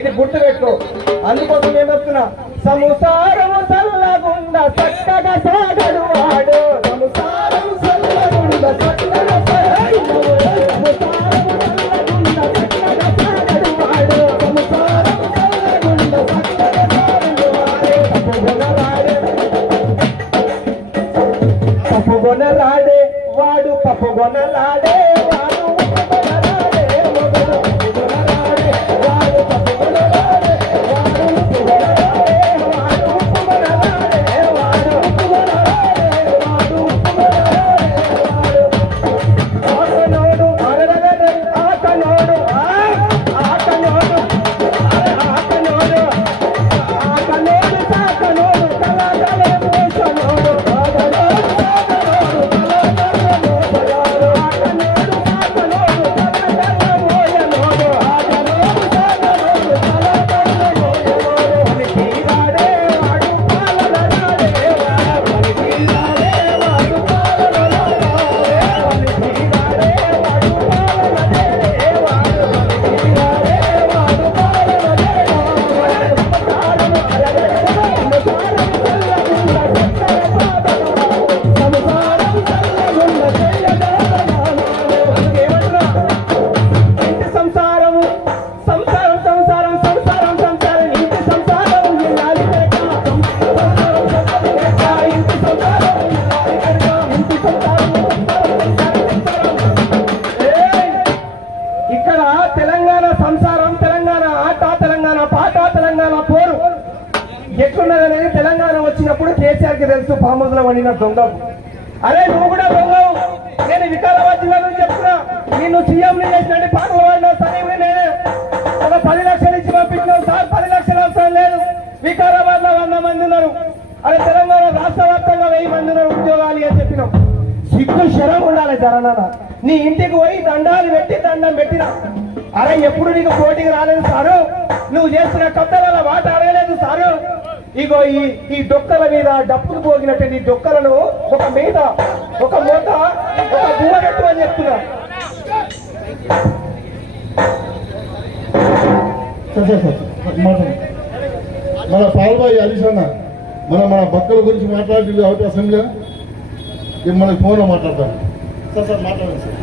ఇది గుర్తుపెట్టుకో. అందుకోసం ఏం చెప్తున్నా? సంసారము సల్లగుండ చక్కగా సాగడు వాడు. సంసారము సల్లగుండ చక్కగా వాడు. సంసారము సల్లగుండ వాడు. పప్పుగొనలాడే వాడు. పప్పుగొనలాడే వాడు తెలంగాణ సంసారం తెలంగాణ ఆట తెలంగాణ పాట తెలంగాణ పోరు. ఎట్లున్నదనేది తెలంగాణ వచ్చినప్పుడు కేసీఆర్కి తెలుసు పాముద్ర వండిన దొంగ. అరే నువ్వు కూడా దొంగవు నేను వికారాబాద్ జిల్లా నుంచి చెప్తున్నా. నిన్ను సీఎం చేసినట్టు పాటలు వాడినా సరే నేనే. ఒక పది లక్షలు ఇచ్చి పంపించినావు సార్ పది లక్షలు అవసరం లేదు. వికారాబాద్లో వంద మంది ఉన్నారు. అరే తెలంగాణ రాష్ట్ర వ్యాప్తంగా వెయ్యి మంది ఉన్నారు ఉద్యోగాలు అని చెప్పినాం. సిగ్గు శరం ఉండాలి జరనాన్న నీ ఇంటికి పోయి దండాలు పెట్టి దండం పెట్టినా. అరే ఎప్పుడు నీకు పోటీకి రాలేదు సారు? నువ్వు చేస్తున్న కొత్త వల్ల మాట అడగలేదు సారు. ఇగో ఈ ఈ డొక్కల మీద డప్పులు పోగినట్టు నీ డొక్కలను ఒక మీద ఒక మూత ఒక బువ్వ అని చెప్తున్నా. మన పాల్బాయి అలిసన్న మన మన భక్తుల గురించి మాట్లాడింది కాబట్టి అసెంబ్లీ మనకి ఫోన్లో మాట్లాడతాను సార్ సార్ మాట్లాడండి సార్.